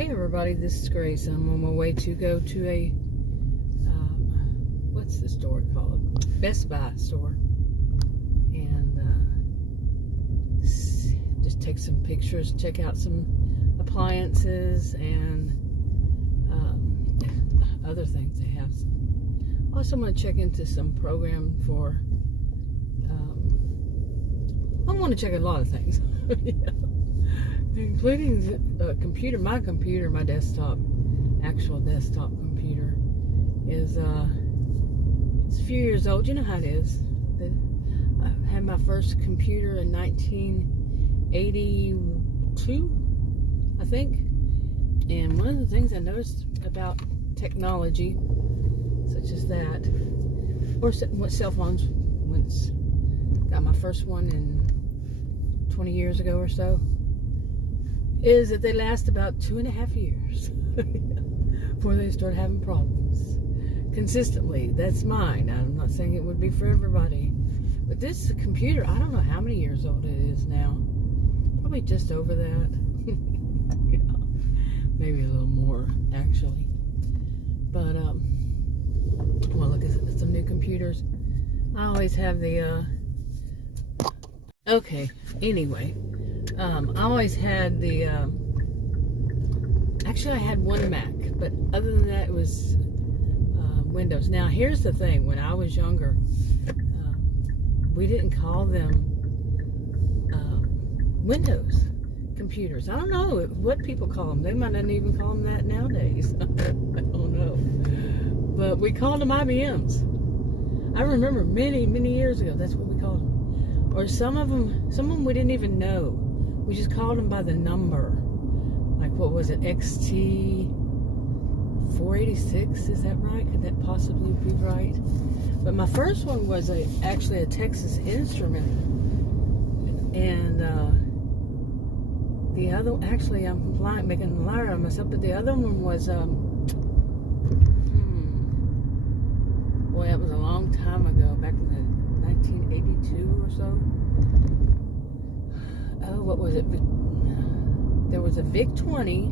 Hey everybody, this is Grace. I'm on my way to go to a, what's the store called? Best Buy store. And just take some pictures, check out some appliances and other things they have. Also want to check into some program for, I want to check a lot of things. Yeah. Including my desktop, actual desktop computer is it's a few years old. You know how it is. I had my first computer in 1982, I think. And one of the things I noticed about technology, such as that, or what cell phones, once got my first one in 20 years ago or so, is that they last about 2.5 years before they start having problems consistently. That's mine. I'm not saying it would be for everybody, but this computer, I don't know how many years old it is now. Probably just over that. Yeah. Maybe a little more actually. But well, look at some new computers. I always have the okay, anyway, I always had the, actually I had one Mac, but other than that it was Windows. Now here's the thing, when I was younger, we didn't call them Windows computers. I don't know what people call them. They might not even call them that nowadays. I don't know. But we called them IBMs. I remember many, many years ago, that's what we called them. Or some of them we didn't even know. We just called them by the number. Like, what was it? XT 486, is that right? Could that possibly be right? But my first one was actually a Texas Instrument. And the other, actually, I'm making a liar of myself, but the other one was, boy, that was a long time ago, back in the 1982 or so. Oh, what was it? There was a VIC-20,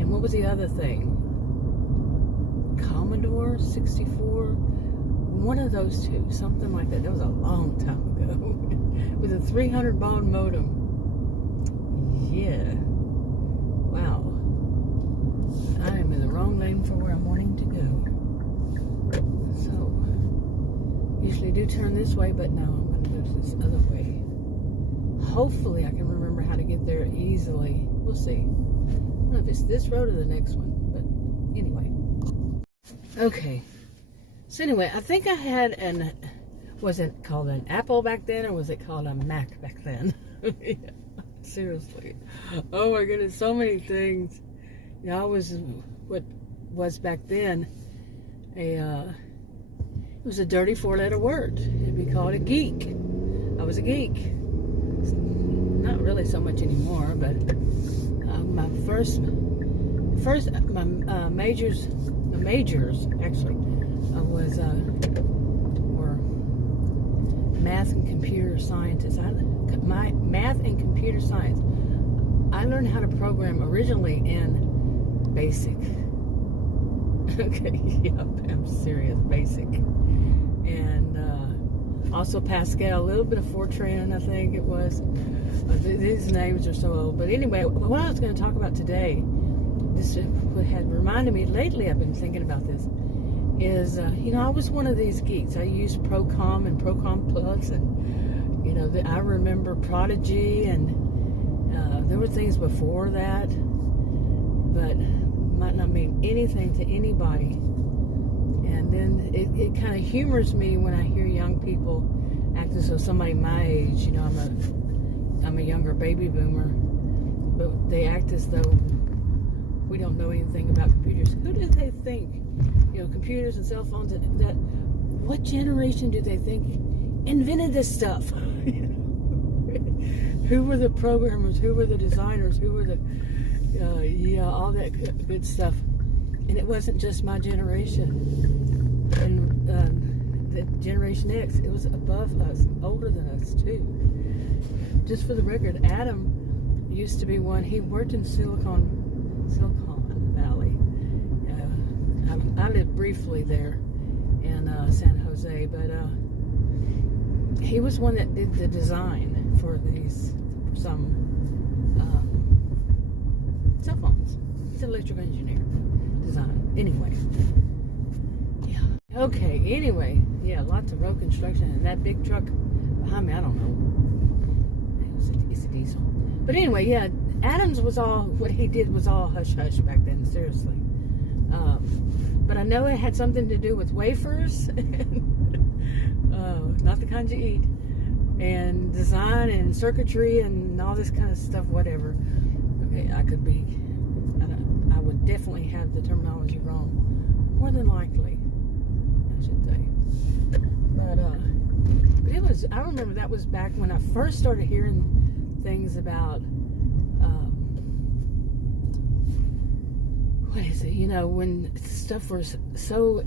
and what was the other thing? Commodore 64? One of those two, something like that. That was a long time ago. With a 300 baud modem. Yeah. Wow. I am in the wrong lane for where I'm wanting to go. So, usually do turn this way, but no, I'm going to go this other way. Hopefully I can remember how to get there easily. We'll see. I don't know if it's this road or the next one, but anyway. Okay. So anyway, I think I had was it called an Apple back then, or was it called a Mac back then? Yeah, seriously. Oh my goodness, so many things. Yeah, I was, what was back then, it was a dirty 4-letter word. It'd be called a geek. I was a geek. Not really so much anymore, but my majors actually were math and computer scientists. My math and computer science. I learned how to program originally in BASIC. Okay, yeah, I'm serious, BASIC, and also Pascal, a little bit of Fortran, I think it was. These names are so old. But anyway, what I was going to talk about today, this had reminded me lately, I've been thinking about this, is, you know, I was one of these geeks. I used Procom and Procom Plus, and, you know, I remember Prodigy, and there were things before that, but might not mean anything to anybody. And then it kind of humors me when I hear young people act as though somebody my age, you know, I'm a younger baby boomer, but they act as though we don't know anything about computers. Who do they think, you know, computers and cell phones, what generation do they think invented this stuff? Who were the programmers? Who were the designers? Who were the, yeah, all that good stuff. And it wasn't just my generation. And the Generation X, it was above us, older than us too. Just for the record, Adam used to be one. He worked in Silicon Silicon Valley. I lived briefly there in San Jose, but he was one that did the design for some cell phones. He's an electrical engineer. Design. Anyway. Yeah. Okay, anyway. Yeah, lots of road construction, and that big truck behind me, I don't know. It's a diesel. But anyway, yeah, Adams was all, what he did was all hush-hush back then, seriously. But I know it had something to do with wafers, not the kinds you eat, and design and circuitry and all this kind of stuff, whatever. Okay, I would definitely have the terminology wrong, more than likely, I should say. But it was, I remember that was back when I first started hearing things about, what is it, when stuff was so,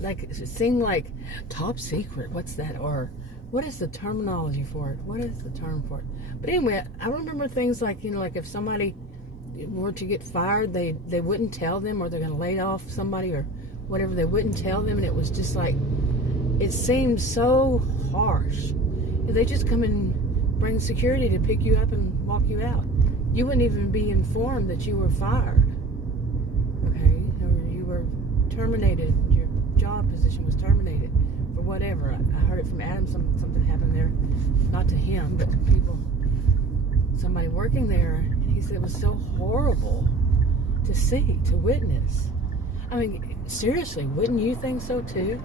like, it seemed like top secret, what's that, or what is the terminology for it, what is the term for it? But anyway, I remember things like, like if somebody were to get fired, they wouldn't tell them, or they're going to lay off somebody or whatever, they wouldn't tell them, and it was just like, it seemed so harsh. They just come and bring security to pick you up and walk you out. You wouldn't even be informed that you were fired, okay, or you were terminated, your job position was terminated for whatever. I heard it from Adam, something happened there, not to him, but to people, somebody working there. He said it was so horrible to see, to witness. I mean, seriously, wouldn't you think so too?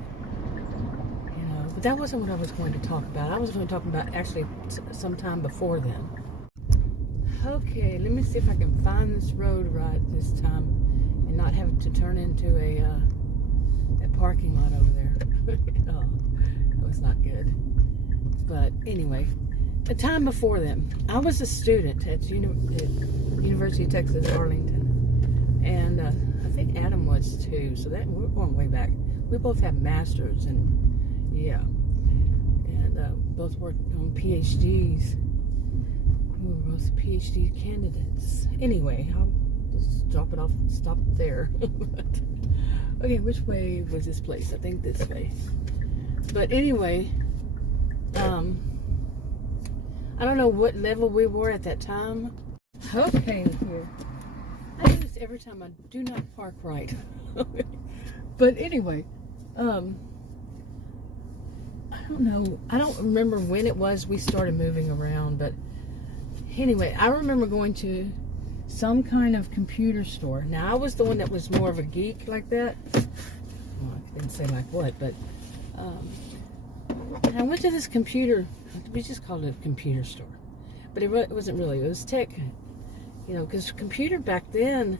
But that wasn't what I was going to talk about. I was going to talk about actually some time before then. Okay, let me see if I can find this road right this time and not have to turn into a parking lot over there. Oh, that was not good. But anyway, the time before then, I was a student at University of Texas, Arlington. And I think Adam was too, so that we're going way back. We both have masters, and yeah, and both worked on PhDs. We were both PhD candidates. Anyway, I'll just drop it off and stop there. Okay, which way was this place? I think this way. But anyway, I don't know what level we were at that time. Okay, here. I do this every time. I do not park right. But anyway, I don't know. I don't remember when it was we started moving around, but anyway, I remember going to some kind of computer store. Now, I was the one that was more of a geek like that. Well, I didn't say like what, but and I went to this computer. We just called it a computer store, but it wasn't really. It was tech, because computer back then,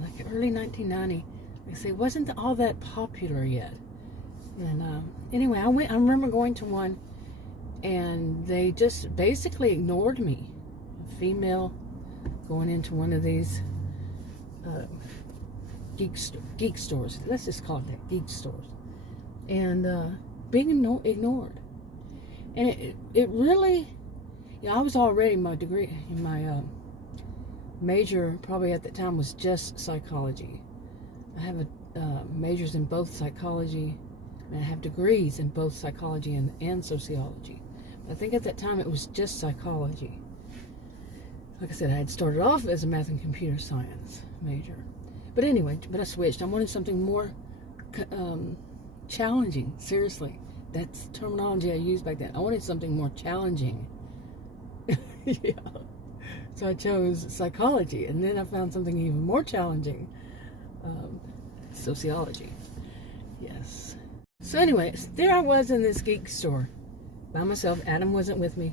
like early 1990, like I say, wasn't all that popular yet. And anyway, I remember going to one, and they just basically ignored me. A female going into one of these geek stores. Let's just call it that, geek stores. And being ignored. And it really, I was already, my degree, my major probably at the time was just psychology. I have majors in both psychology, and I have degrees in both psychology and sociology. But I think at that time it was just psychology. Like I said, I had started off as a math and computer science major. But anyway, I switched. I wanted something more challenging. Seriously, that's the terminology I used back then. I wanted something more challenging. Yeah. So I chose psychology, and then I found something even more challenging. Sociology. Yes. So anyway, there I was in this geek store by myself. Adam wasn't with me.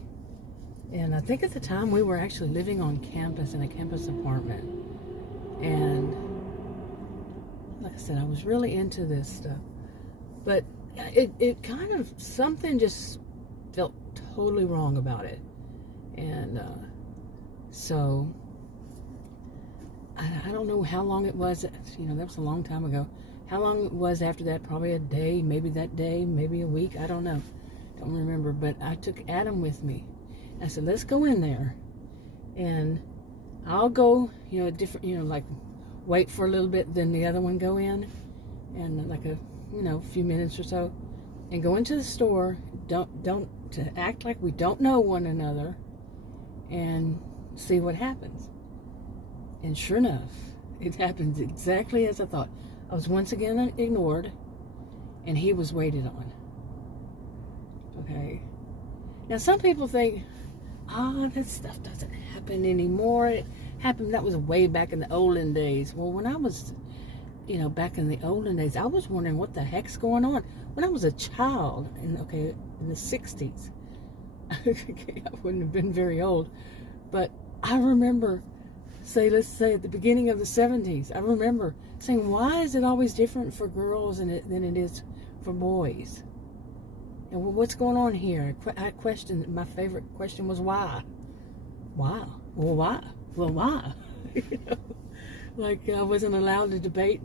And I think at the time we were actually living on campus in a campus apartment. And like I said, I was really into this stuff. But it kind of, something just felt totally wrong about it. And so I don't know how long it was. That was a long time ago. How long it was after that? Probably a day, maybe that day, maybe a week. I don't know. Don't remember. But I took Adam with me. I said, let's go in there. And I'll go, different, like wait for a little bit, then the other one go in, and like a, few minutes or so, and go into the store. Don't to act like we don't know one another, and see what happens. And sure enough, it happens exactly as I thought. I was once again ignored, and he was waited on. Okay. Now some people think, that stuff doesn't happen anymore. It happened, that was way back in the olden days. Well, when I was, back in the olden days, I was wondering what the heck's going on. When I was a child, in the 60s, I wouldn't have been very old, but I remember, let's say at the beginning of the 70s, I remember saying, why is it always different for girls than it is for boys? And what's going on here? I questioned, my favorite question was why? Why? Well, why? Well, why? Like I wasn't allowed to debate.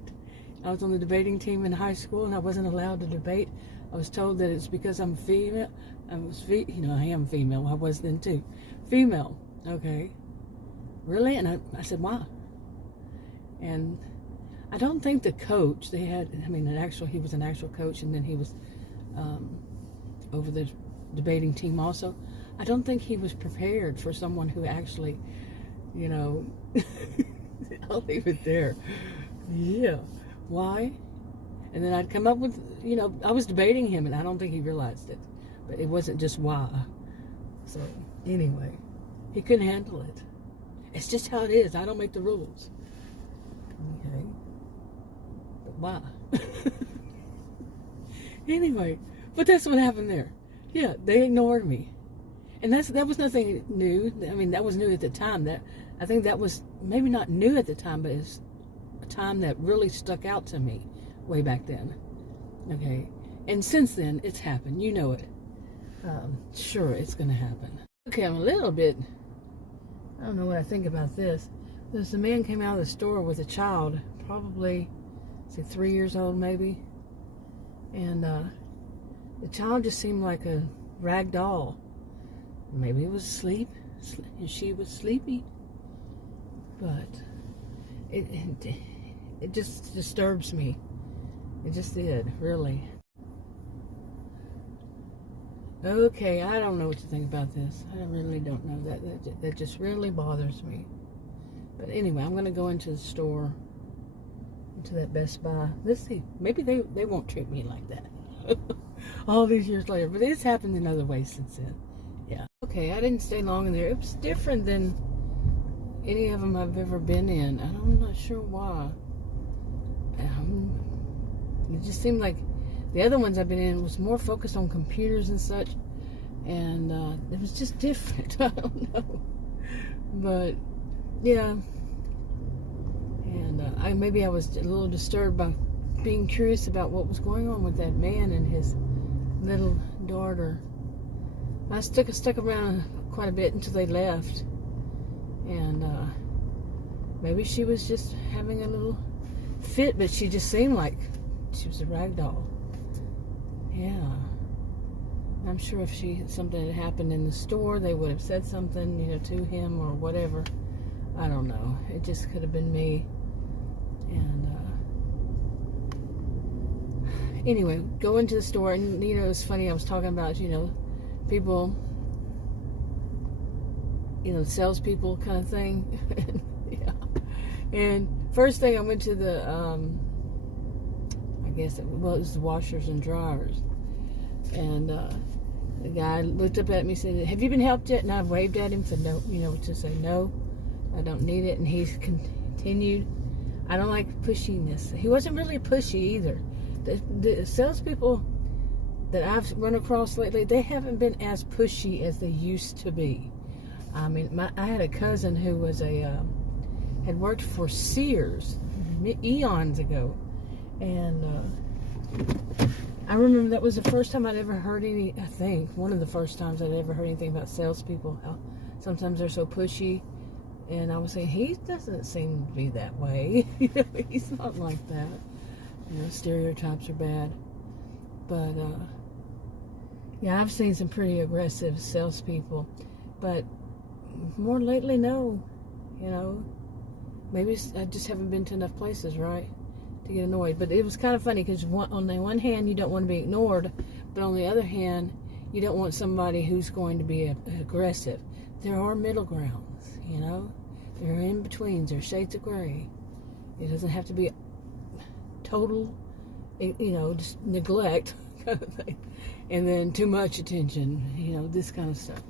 I was on the debating team in high school, and I wasn't allowed to debate. I was told that it's because I'm female. I am female. I was then too. Female. Okay. Really? And I said, why? And I don't think the coach, he was an actual coach, and then he was over the debating team also. I don't think he was prepared for someone who actually, I'll leave it there. Yeah. Why? And then I'd come up with, I was debating him, and I don't think he realized it. But it wasn't just why. So, anyway, he couldn't handle it. It's just how it is. I don't make the rules. Okay. But why? Anyway, but that's what happened there. Yeah, they ignored me. And that was nothing new. I mean, that was new at the time. I think that was maybe not new at the time, but it's a time that really stuck out to me way back then. Okay. And since then, it's happened. You know it. Sure, it's going to happen. Okay, I'm a little bit, I don't know what I think about this. There's a man came out of the store with a child, probably, 3 years old maybe. And the child just seemed like a rag doll. Maybe it was asleep, and she was sleepy. But it just disturbs me. It just did, really. Okay, I don't know what to think about this. I really don't know. That just really bothers me. But anyway, I'm going to go into the store, into that Best Buy. Let's see. Maybe they won't treat me like that all these years later. But it's happened in other ways since then. Yeah. Okay, I didn't stay long in there. It was different than any of them I've ever been in. I'm not sure why. It just seemed like the other ones I've been in was more focused on computers and such, and it was just different. I don't know, but yeah. And maybe I was a little disturbed by being curious about what was going on with that man and his little daughter. I stuck around quite a bit until they left, and maybe she was just having a little fit, but she just seemed like she was a rag doll. Yeah. I'm sure if something had happened in the store, they would have said something, to him or whatever. I don't know. It just could have been me. And anyway, go into the store, and it's funny. I was talking about people, salespeople kind of thing. Yeah. And first thing I went to the it was the washers and dryers, and the guy looked up at me and said, "Have you been helped yet?" And I waved at him, said no, to say no, I don't need it. And he continued. I don't like pushiness. He wasn't really pushy either. The salespeople that I've run across lately, they haven't been as pushy as they used to be. I mean, I had a cousin who was had worked for Sears eons ago. And I remember that was the first time I'd ever heard one of the first times I'd ever heard anything about salespeople, how sometimes they're so pushy. And I was saying, he doesn't seem to be that way. He's not like that. Stereotypes are bad. But, yeah, I've seen some pretty aggressive salespeople. But more lately, no. you know. Maybe I just haven't been to enough places, right, to get annoyed. But it was kind of funny because on the one hand, you don't want to be ignored, but on the other hand, you don't want somebody who's going to be aggressive. There are middle grounds, you know. There are in-betweens. There are shades of gray. It doesn't have to be total, you know, just neglect kind of thing. And then too much attention, you know, this kind of stuff.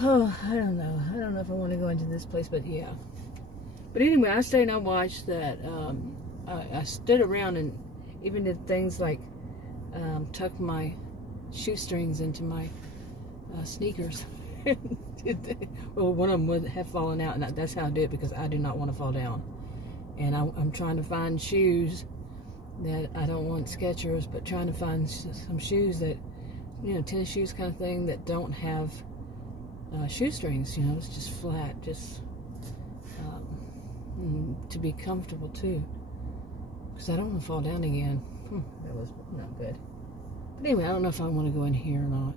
Oh, I don't know. I don't know if I want to go into this place, but yeah. But anyway, I stayed and I watched that. I stood around and even did things like tuck my shoestrings into my sneakers. Well, one of them would have fallen out, and that's how I do it because I do not want to fall down. And I'm trying to find shoes that I don't want Skechers, but trying to find some shoes that, you know, tennis shoes kind of thing that don't have shoestrings. You know, it's just flat, just to be comfortable too. Because I don't want to fall down again. That was not good. But anyway, I don't know if I want to go in here or not.